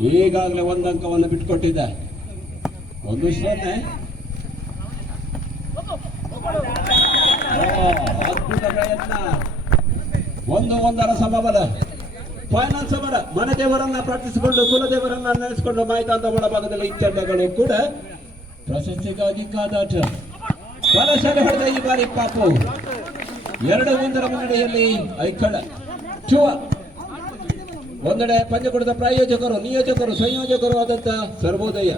ಈಗಾಗಲೇ ಒಂದು ಅಂಕವನ್ನು ಬಿಟ್ಕೊಟ್ಟಿದ್ದ ಒಂದು ಸೊನ್ನೆ ಅದ್ಭುತ ಪ್ರಯತ್ನ. ಒಂದು ಒಂದರ ಸಮಬಲ. ಫೈನಲ್ ಸಮರ ಮನೆದೇವರನ್ನ ಪ್ರಾರ್ಥಿಸಿಕೊಂಡು ಕುಲದೇವರನ್ನ ನೆನೆಸಿಕೊಂಡು ಮೈದಾನದ ಒಳಭಾಗದಲ್ಲಿ ಈ ತಂಡಗಳು ಕೂಡ ಪ್ರಶಸ್ತಿಗಾಗಿ ಕಾದಾಟ. ಬಲಶಾಲಿ ಹೊಡೆದ ಈ ಬಾರಿ ಪಾಪು. ಎರಡು ಒಂದರ ಮುನ್ನಡೆಯಲ್ಲಿ ಐಕಳ. ಚುವ. ಒಂದೆಡೆ ಪಂದ್ಯಕೂಟದ ಪ್ರಾಯೋಜಕರು, ನಿಯೋಜಕರು, ಸಂಯೋಜಕರು ಆದಂತ ಸರ್ವೋದಯ,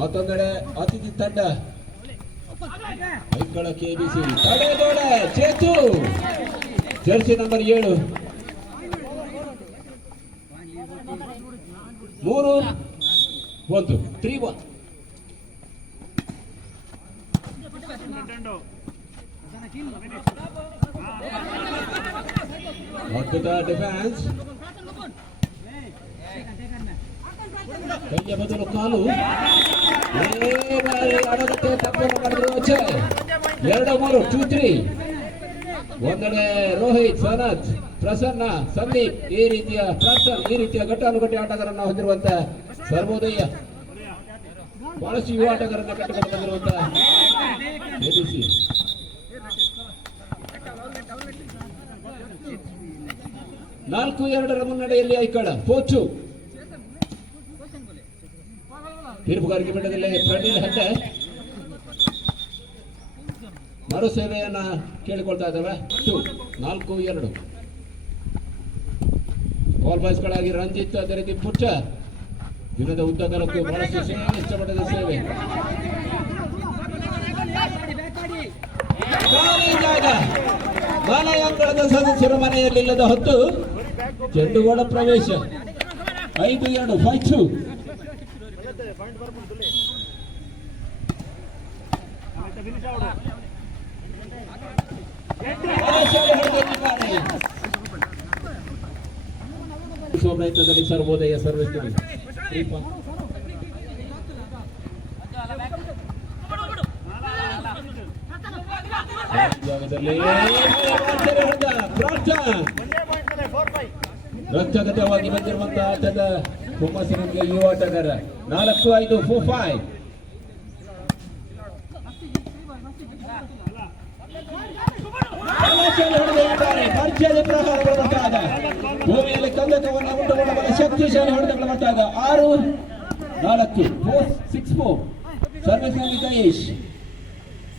ಮತ್ತೊಂದೆಡೆ ಅತಿಥಿ ತಂಡ. ಐಕಳ ಕೆಬಿಸಿ ತಡೆಗೋಡೆ, ಚೇತು. ಜರ್ಸಿ ನಂಬರ್ ಏಳು. ಮೂರು, ಒಂದು. ತ್ರೀ ಒನ್ ಅದ್ಭುತ ಡಿಫೆನ್ಸ್ ಕೈಯ ಬದಲು ಕಾಲು. ಅಡಗತ್ತೆ ತಪ್ಪನ್ನು ಮಾಡಿದ್ರು ಅಜಯ್ ಎರಡು ಮೂರು ಟೂ ತ್ರೀ ಒಂದೆಡೆ ರೋಹಿತ್, ಸನತ್, ಪ್ರಸನ್ನ, ಸಂದೀಪ್ ಈ ರೀತಿಯ ಪ್ರಸನ್ ಈ ರೀತಿಯ ಘಟ್ಟಾನುಘಟಿ ಆಟಗಾರರನ್ನು ಹೊಂದಿರುವಂತ ಸರ್ವೋದಯ ಬಹಳಷ್ಟು ಯುವ ಆಟಗಾರರನ್ನು ಕಟ್ಟಿಕೊಂಡು ಬಂದಿರುವಂತ ನಾಲ್ಕು, ಎರಡರ ಮುನ್ನಡೆಯಲ್ಲಿ ಐಕಳ, ಪೋಚು. ತೀರ್ಪುಗಾರಿಕೆ ಮಟ್ಟದಲ್ಲಿ ಪ್ರವೀಣ್ ಹೆಡ್ಡೆ ಮರು ಸೇವೆಯನ್ನ ಕೇಳಿಕೊಳ್ತಾ ಇದ್ದಾವೆ. ನಾಲ್ಕು, ಎರಡು. ಬಾಲ್ ಬಾಯ್ಸ್ಗಳಾಗಿ ರಂಜಿತ್ ಅದೇ ರೀತಿ ಪುಟ್ಟ ದಿನದ ಉದ್ದಗಲಕ್ಕೂ ಬಹಳಷ್ಟು ಶ್ರೇಷ್ಠ ಮಟ್ಟದ ಸೇವೆ. ಬಾಲಯಾಂಗಳದ ಸದಸ್ಯರ ಮನೆಯಲ್ಲಿಲ್ಲದ ಹೊತ್ತು ಚೆಂಡುಗೋಡ ಪ್ರವೇಶ. ಐದು, ಎರಡು ಫೈವ್ ಟು ಪ್ರಯತ್ನದಲ್ಲಿ ಸರ್ವೋದಯ ಸರ್ವಿಸ್ ಜಾಗದಲ್ಲಿ ಪ್ರಾರ್ಥನೆ ರಕ್ತಗತವಾಗಿ ಬಂದಿರುವಂತಹ ಆಟದ ಹುಮ್ಮಸ್ಸಿನಿಂದ ಈ ಆಟಗಾರ. ನಾಲ್ಕು, ಐದು ಫೋರ್ ಫೈವ್ ಭೂಮಿಯಲ್ಲಿ ಕಂದಕವನ್ನು ಉಂಟು ಮಾಡಬಲ್ಲ ಶಕ್ತಿಶಾಲಿ ಹೊಡೆದ ಆರು, ನಾಲ್ಕು ಫೋರ್ ಸಿಕ್ಸ್ ಫೋರ್ ಸರ್ವಿಸ್ನಲ್ಲಿ ಜಯೇಶ್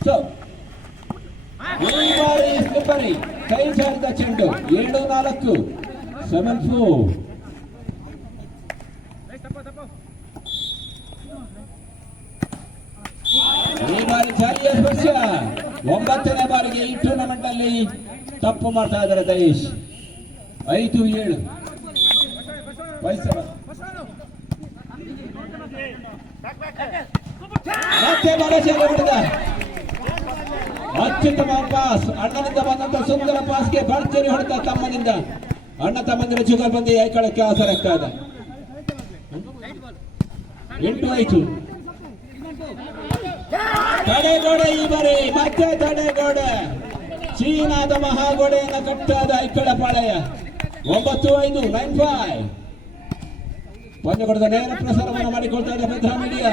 ಸೊ ಬಾರಿ ಸ್ಲಿಪ್ಪರಿ ಕೈ ಜಾರಿದ ಚೆಂಡು. ಏಳು ನಾಲ್ಕು. Seven four. ಈ ಬಾರಿ ಜಾರಿಯ ಸ್ಪರ್ಶ ಒಂಬತ್ತನೇ ಬಾರಿಗೆ ಈ ಟೂರ್ನಮೆಂಟ್ ಅಲ್ಲಿ ತಪ್ಪು ಮಾಡ್ತಾ ಇದ್ದಾರೆ ದಯೇಶ್. ಐದು ಏಳು. ಮತ್ತೆ ಬಲಶಾಲಿ ಅತ್ಯುತ್ತಮ ಪಾಸ್ ಅಣ್ಣನಿಂದ ಬಂದಂತ ಸುಂದರ ಪಾಸ್ಗೆ ಭರ್ಜರಿ ಹೊಡೆದ ತಮ್ಮನಿಂದ. ಅಣ್ಣ ತಮ್ಮಂದಿರ ಜುಗಲ್ ಬಂದಿ ಐಕಳಕ್ಕೆ ಇದೆ. ಎಂಟು ಆಯ್ತು. ತಡೆಗೋಡೆ ಈ ಬಾರಿ, ಮತ್ತೆ ತಡೆಗೋಡೆ. ಚೀನಾದ ಮಹಾಗೋಡೆಯನ್ನ ಕಟ್ಟಾದ ಐಕಳ ಪಾಳೆಯ ಒಂಬತ್ತು ಐದು ನೈನ್ ಫೈವ್ ಪಂದ್ಯಕೊಡದ ನೇರ ಪ್ರಸಾರವನ್ನು ಮಾಡಿಕೊಳ್ತಾ ಇದೆ ಭದ್ರಾ ಮೀಡಿಯಾ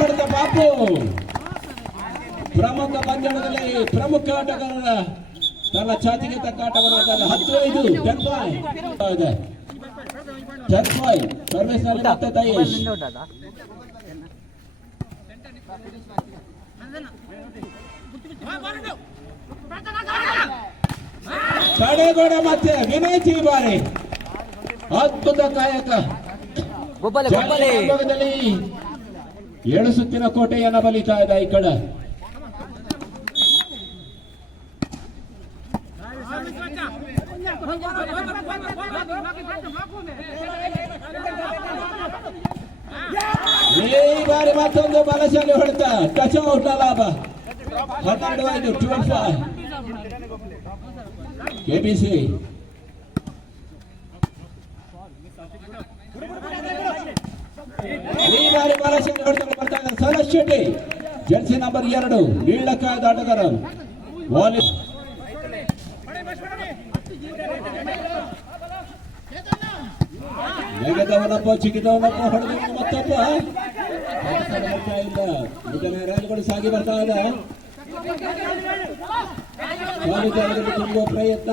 ಹೊಡೆದ ಬಾಪು ಪ್ರಮುಖ ಪಂದ್ಯದಲ್ಲಿ ಪ್ರಮುಖ ಆಟಗಾರರ ತನ್ನ ಛಾತಿಗೆ ತಕ್ಕ ಆಟವನ್ನು ಹತ್ತು ಐದು ಟೆನ್ ಪಾಯಿಂಟ್ ಇದೆ. ಟೆನ್ ಪಾಯಿಂಟ್ ಸರ್ವಿಸ್ನಲ್ಲಿ ಮತ್ತೆ ತಯೇಶ್. ಕಡೆಗೋಡ ಮತ್ತೆ ವಿನಯ್ ಈ ಬಾರಿ ಅದ್ಭುತ ಕಾಯಕ. ಏಳು ಸುತ್ತಿನ ಕೋಟೆಯನ್ನ ಬಲಿತಾ ಇದೆ ಈ ಕಡೆ. ಈ ಬಾರಿ ಮತ್ತೊಂದು ಬಲಶಾಲಿ ಹೊಡೆತ ಟಚ್ ಔಟ್ ಲಾಭ ಹನ್ನೆರಡು ಐದು ಟ್ವೆಲ್ ಫೈವ್ ಕೆಬಿಸಿ ಈ ಬಾರಿ ಬಲಶಾಲಿ ಹೊಡೆತಗಳು ಬರ್ತಾ ಇದ್ದಾರೆ ಸರಸ್ ಶೆಟ್ಟಿ ಜರ್ಸಿ ನಂಬರ್ ಎರಡು ನೀಳಕ್ಕಾದ ಆಟಗಾರ ವಾಲಿ ನೆಗೆದವನಪ್ಪ ಚಿಕ್ಕಿದವನಪ್ಪ ಹೊಡೆದವನು ಮತ್ತೊಬ್ಬ. ಬರ್ತಾ ಇಲ್ಲ. ಮೊದಲನೇ ರಾಜುಗಳು ಸಾಗಿ ಬರ್ತಾ ಇದೆ. ತುಂಬುವ ಪ್ರಯತ್ನ.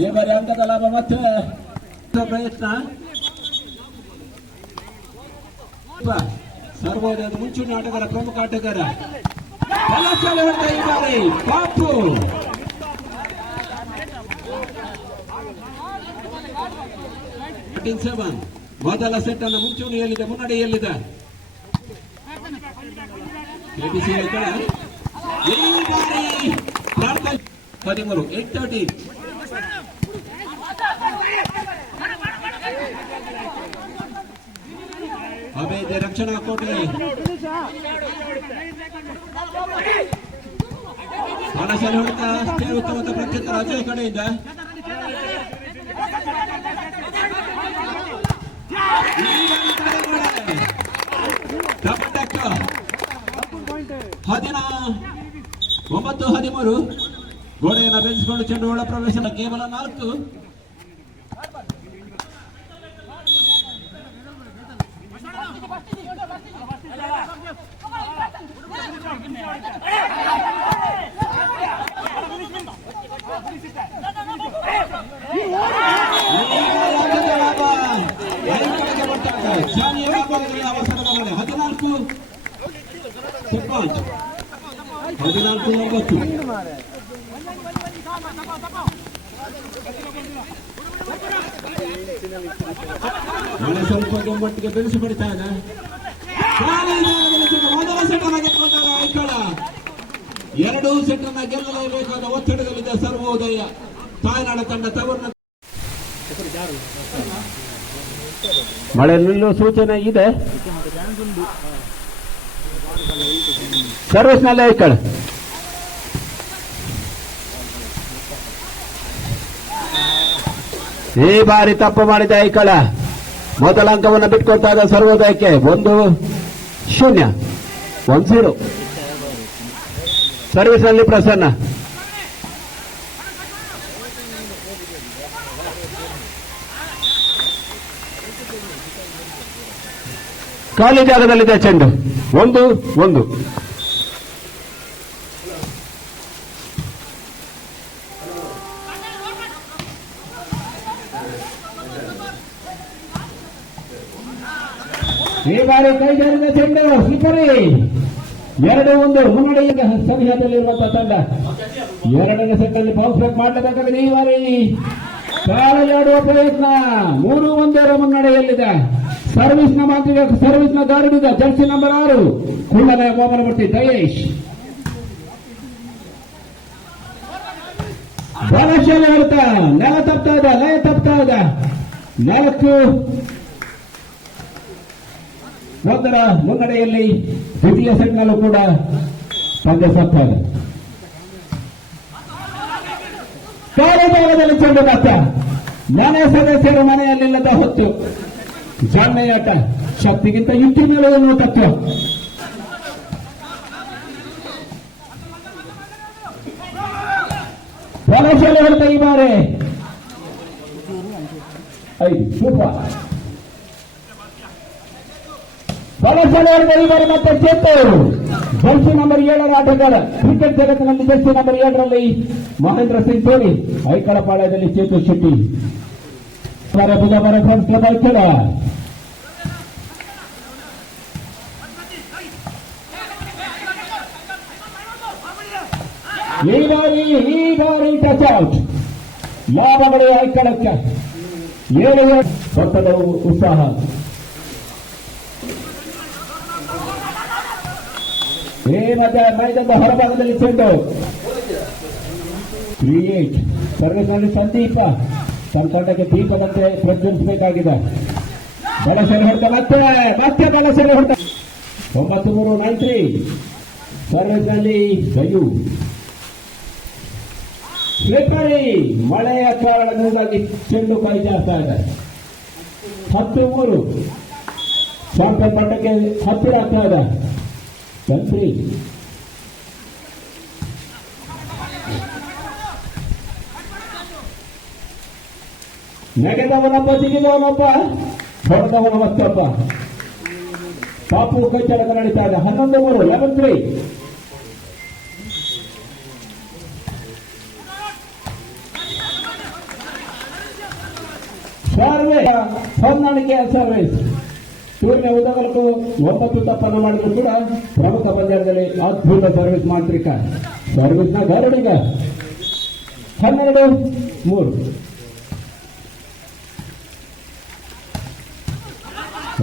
ಈ ಬಾರಿ ಅಂಕದ ಲಾಭ ಮತ್ತೆ ಪ್ರಯತ್ನ. ಸರ್ವೋದಯದ ಮುಂಚೂಣಿ ಆಟಗಾರ ಪ್ರಮುಖ ಆಟಗಾರ. ಕೆಲಸದಲ್ಲಿ ಹೊಡೆದ ಈ ಬಾರಿ ಪಾಪು ಸೆವೆನ್ ಮೊದಲ ಸೆಟ್ ಅನ್ನು ಮುಂಚೂಣಿಯಲ್ಲಿದೆ ಮುನ್ನಡೆಯಲ್ಲಿದೆ KBC ಯ ಕಡೆ ಈ ಬಾರಿ ಭಾರತ ಹದಿಮೂರು ಏಟ್ ತರ್ಟಿ ಅಭೇದ ರಕ್ಷಣಾ ಕೋಟೆ ಹಣಸಲು ಹೊಡೆತ ಅಷ್ಟೇ ಉತ್ತಮ ಪ್ರತ್ಯುತ್ತರ ಅಜಯ್ ಕಡೆಯಿಂದ. ಹದಿನ ಒಂಬತ್ತು, ಹದಿಮೂರು. ಗೋಡೆಯನ್ನು ಬೆಳೆಸಿಕೊಂಡು ಚೆಂಡು ಒಳ ಪ್ರವೇಶ ಕೇವಲ ನಾಲ್ಕು. ಹದಿನಾಲ್ಕು ಹದಿನಾಲ್ಕು ಒಂಬತ್ತು ಮಳೆ ಸ್ವಲ್ಪ ಮಟ್ಟಿಗೆ ಬೆಳೆಸಿ ಇದೆ ಕಾಲಿಂದ ಮೊದಲ ಸೆಟ್ ಅನ್ನ ಗೆದ್ದುಕೊಂಡಾಗ ಐಕಳ ಎರಡೂ ಸೆಟ್ ಅನ್ನ ಗೆಲ್ಲಲೇಬೇಕಾದ ಒತ್ತಡದಲ್ಲಿದ್ದ ಸರ್ವೋದಯ ತಾಯ್ನಾಡ ತಂಡ ತವರ್ನ ಮಳೆ ನಿಲ್ಲುವ ಸೂಚನೆ ಇದೆ. ಸರ್ವಿಸ್ನಲ್ಲಿ ಐಕಳ ಈ ಬಾರಿ ತಪ್ಪು ಮಾಡಿದ ಐಕಳ. ಮೊದಲ ಅಂಕವನ್ನು ಬಿಟ್ಕೊಡ್ತಾ ಇದ್ದ ಸರ್ವೋದಯಕ್ಕೆ ಒಂದು ಶೂನ್ಯ ಒನ್ ಜೀರೋ ಸರ್ವಿಸ್ನಲ್ಲಿ ಪ್ರಸನ್ನ ಖಾಲಿ ಜಾಗದಲ್ಲಿದೆ ಚೆಂಡು ಒಂದು ಒಂದು ಈ ಬಾರಿ ಕೈಗಾರಿದ ಚೆಂಡು ಸ್ಲಿಪರಿ ಎರಡು ಒಂದು ಮುನ್ನಡೆಯಿಂದ ಸನಿಹದಲ್ಲಿರುವಂತಹ ತಂಡ. ಎರಡನೇ ಸೆಟ್ ಅಲ್ಲಿ ಬೌನ್ಸ್ ಬ್ಯಾಕ್ ಮಾಡಬೇಕಾದ್ರೆ ಈ ಬಾರಿ. ಕಾಲೆಯಾಡುವ ಪ್ರಯತ್ನ. ಮೂರು ಒಂದರ ಮುನ್ನಡೆಯಲ್ಲಿದೆ. ಸರ್ವಿಸ್ನ ಮಾತಿಗೆ ಸರ್ವಿಸ್ನ ಗಾರ್ಡಿದ ಜರ್ಸಿ ನಂಬರ್ ಆರು. ಕುಳ್ಳನ ಗೋಮನಮೂರ್ತಿ ದಯೇಶ್ ಬಲಶಾಲಿ ಆಡ್ತಾ, ನೆಲ ತಪ್ತಾ ಇದೆ, ಲಯ ತಪ್ತಾ ಇದೆ. ನೆಲಕ್ಕೂ ಒಂದರ ಮುನ್ನಡೆಯಲ್ಲಿ ದ್ವಿತೀಯ ಸೆಟ್ನಲ್ಲೂ ಕೂಡ ಪಂದ್ಯ ಸತ್ತ ಕಾಲಭಾಗದಲ್ಲಿ ಚೆಂಡು ಮಾತ್ರ. ಮನೆ ಸದಸ್ಯರು ಮನೆಯಲ್ಲಿಲ್ಲದ ಹೊತ್ತು. ಜಾಣ್ಮೆಯಾಟ ಶಕ್ತಿಗಿಂತ ಯುಕ್ತಿಗಳು ಎನ್ನುವ ತತ್ವ. ಬಲಶಾಲಿ ಹೊರತ ಈ ಬಾರಿ. ಐದು, ಸೂಪರ್. ಬಲಶಾಲಿ ಹೊಡೆದ ಈ ಬಾರಿ ಮತ್ತೆ ಚೇತು ಜರ್ಸಿ ನಂಬರ್ ಏಳರ ಆಟಗಾರ ಕ್ರಿಕೆಟ್ ಜಗತ್ತಿನಲ್ಲಿ ಜರ್ಸಿ ನಂಬರ್ ಏಳರಲ್ಲಿ ಮಹೇಂದ್ರ ಸಿಂಗ್ ಧೋನಿ ಐಕಳ ಪಾಳ್ಯದಲ್ಲಿ ಚೇತು ಶೆಟ್ಟಿ ಸರ ಬುಧವಾರ ಫ್ರೆಂಡ್ಸ್ ಕ್ಲಬ್ ಐಕ್ಯಡ ಈ ಬಾರಿ ಈ ಬಾರಿ ಟಚ್ ಔಟ್ ಲಾಭಗಳೇ ಐಕಳಕ್ಕೆ ಏಳು ಭಕ್ತದ ಉತ್ಸಾಹ ಏನದ ಮೈದಾನದ ಹೊರಭಾಗದಲ್ಲಿ ಚೆಂಡು ಕ್ರಿಯೇಟ್ ಸರ್ವಿಸ್ನಲ್ಲಿ ಸಂದೀಪ. ತನ್ನ ತಂಡಕ್ಕೆ ದೀಪದಂತೆ ಪ್ರಜ್ವಲಿಸಬೇಕಾಗಿದೆ. ಬಲಸರಿ ಹೊಡೆದ ಮತ್ತೆ ಮತ್ತೆ ಬಲಸರಿ ಹೊಡೆದ ಒಂಬತ್ತು ಮೂರು ನೈನ್ ಸರ್ವಿಸ್ನಲ್ಲಿ ಗಯು. ಸ್ಲಿಪರಿ ಮಳೆಯ ಕಾರಣದಿಂದಾಗಿ ಚೆಂಡು ಕೈ ಜಾಸ್ತಾ ಇದೆ ಹತ್ತು ಮೂರು. ಸ್ವಲ್ಪ ತಂಡಕ್ಕೆ ಹತ್ತಿರ ಆಗ್ತಾ ಇದೆ. রেফারি ನೆಗೆದವನೊಬ್ಬ ಸಿಗಿದವನೊಬ್ಬ ಹೊಡೆದವನ ಮತ್ತೊಬ್ಬ ಪಾಪು ಕೈ ಕೆಳಗೆ ನಡೀತಾರೆ ಹನ್ನೊಂದು ಮೂರು ಲೆವೆನ್ ತ್ರೀ ಸರ್ವೆ ಹೊಂದಾಣಿಕೆಯ ಸರ್ವಿಸ್ ಟೂರ್ನಿ ಉದ್ದಗಲಕ್ಕೂ ಒಬ್ಬ ತಪ್ಪನ್ನು ಮಾಡಿದ್ರು ಕೂಡ ಪ್ರಮುಖ ಪಂದ್ಯದಲ್ಲಿ ಅದ್ಭುತ ಸರ್ವಿಸ್ ಮಾಂತ್ರಿಕ. ಸರ್ವಿಸ್ನ ಗರಡಿಗ ಹನ್ನೆರಡು, ಮೂರು.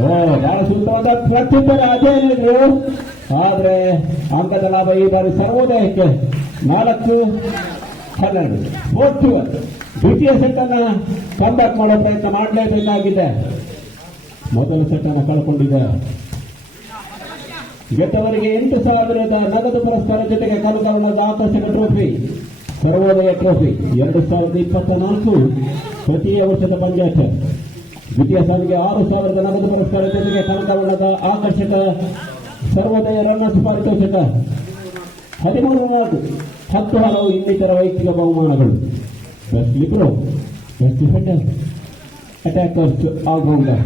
ಓ ಬಹಳ ಸೂಕ್ತವಾದ ಪ್ರತ್ಯುತ್ತರ ಅದೇನಿದ್ರು ಆದ್ರೆ ಅಂಕದ ಲಾಭ ಈ ಬಾರಿ ಸರ್ವೋದಯಕ್ಕೆ ನಾಲ್ಕು, ಹನ್ನೆರಡು. ಫೋರ್ಟಿ ಒನ್ ದ್ವಿತೀಯ ಸೆಟ್ ಅನ್ನ ಕಂಬ್ಯಾಕ್ ಮಾಡೋ ಪ್ರಯತ್ನ ಮಾಡಲೇಬೇಕಾಗಿದೆ. ಮೊದಲ ಸೆಟ್ ಅನ್ನು ಕಳ್ಕೊಂಡಿದೆ ಗೆದ್ದವರಿಗೆ ಎಂಟು ಸಾವಿರದ ನಗದು ಪುರಸ್ಕಾರ ಜೊತೆಗೆ ಕಲಕಲದ ಆಕರ್ಷಕ ಟ್ರೋಫಿ ಸರ್ವೋದಯ ಟ್ರೋಫಿ ಎರಡು ಸಾವಿರದ ಇಪ್ಪತ್ತ ನಾಲ್ಕು ತೃತೀಯ ವರ್ಷದ ಪಂಚಾಯತ್ ದ್ವಿತೀಯ ಸಾಲಿಗೆ ಆರು ಸಾವಿರದ ನಗದು ಪುರಸ್ಕಾರ ಜೊತೆಗೆ ಕನಕವರ್ಣದ ಆಕರ್ಷಕ ಸರ್ವೋದಯ ರನ್ನರ್ಸ್ ಪಾರಿತೋಷಕ. ಹದಿಮೂರು ಮೂವತ್ತು ಹತ್ತು ಹಲವು ಇನ್ನಿತರ ವೈಯಕ್ತಿಕ ಬಹುಮಾನಗಳು. Best libero best defender attackers allrounder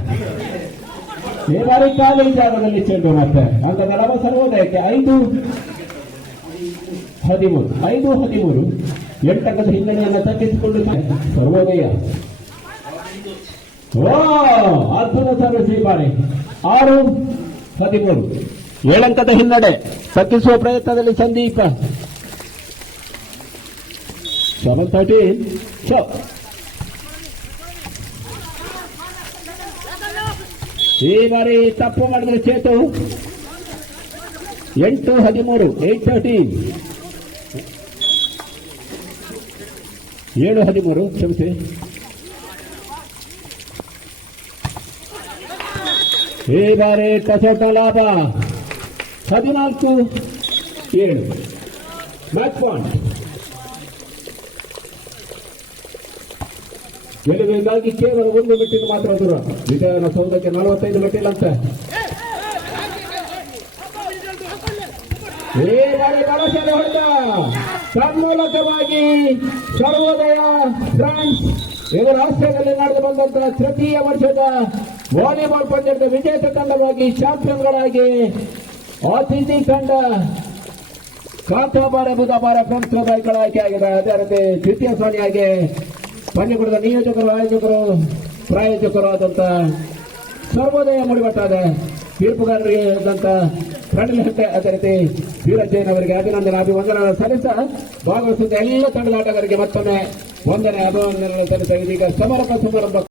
ಈ ಬಾರಿ ಖಾಲಿ ಜಾಗದಲ್ಲಿ ಚೆಂಡು ಮತ್ತೆ. ಅಂತ ನಮ್ಮ ಸರ್ವೋದಯಕ್ಕೆ ಐದು ಹದಿಮೂರು ಐದು ಹದಿಮೂರು ಎಂಟಕದ ಹಿನ್ನೆಲೆಯನ್ನು ತಗ್ಗಿಸಿಕೊಂಡು ಸರ್ವೋದಯ. ಅದ್ಭುತ ಸರ್ವಿಸ್ ಈ ಬಾರಿ ಆರು, ಹದಿಮೂರು. ಏಳಂಕದ ಹಿನ್ನಡೆ. ತಗ್ಗಿಸುವ ಪ್ರಯತ್ನದಲ್ಲಿ ಸಂದೀಪ. ಸೆವೆನ್ ತರ್ಟೀನ್ ಈ ಬಾರಿ ತಪ್ಪು ಮಾಡಿದ್ರೆ ಚೇತು ಎಂಟು ಹದಿಮೂರು ಏಟ್ ತರ್ಟೀನ್ ಏಳು ಹದಿಮೂರು ಕ್ಷಮಿಸಿ ಈ ಬಾರಿ ಕಸೋಟ ಲಾಭ ಹದಿನಾಲ್ಕು ಏಳು ಮ್ಯಾಚ್ ಪಾಯಿಂಟ್ ಗೆಲುವಿಗಾಗಿ ಕೇವಲ ಒಂದು ಮೆಟ್ಟಿಲು ಮಾತ್ರ ದೂರ ವಿಜಯನ ಸೌಧಕ್ಕೆ ನಲವತ್ತೈದು ಮೆಟ್ಟಿಲಂತೆ. ಈ ಬಾರಿ ತನ್ಮೂಲಕವಾಗಿ ಸರ್ವೋದಯ ಫ್ರಾನ್ಸ್ ಇದು ರಾಷ್ಟ್ರದಲ್ಲಿ ನಡೆದು ಬಂದಂತಹ ತೃತೀಯ ವರ್ಷದ ವಾಲಿಬಾಲ್ ಪಂದ್ಯದ ವಿಜೇತ ತಂಡವಾಗಿ ಚಾಂಪಿಯನ್ಗಳಾಗಿ ಅತಿಥಿ ತಂಡ ಕಾಂತಾಬಾರ ಬೈಕ್ಗಳ ಆಯ್ಕೆ ಆಗಿದೆ ಅದೇ ರೀತಿ ದ್ವಿತೀಯ ಸ್ಥಾನಿಯಾಗಿ ಪಂದ್ಯಕೂಟದ ನಿಯೋಜಕರು, ಆಯೋಜಕರು ಪ್ರಾಯೋಜಕರು ಆದಂತ ಸರ್ವೋದಯ ಮೂಡಿಬಟ್ಟಾದ ತೀರ್ಪುಗಾರರಿಗೆ ಕಣ್ಣಿನ ಹೆಗ್ಡೆ ಅದೇ ರೀತಿ ವೀರಜ್ ಜೈನ್ ಅವರಿಗೆ ಅಭಿನಂದನೆ ಅಭಿವಂದನೆ ಸಲ್ಲಿಸ. ಭಾಗವಹಿಸಿದ ಎಲ್ಲ ತಂಡದ ಆಟಗಾರರಿಗೆ ಮತ್ತೊಮ್ಮೆ ವಂದನೆ ಅಭಿವಂದನೆ ಸಲ್ಲಿಸ. ಇದೀಗ ಸಮಾರಂಭ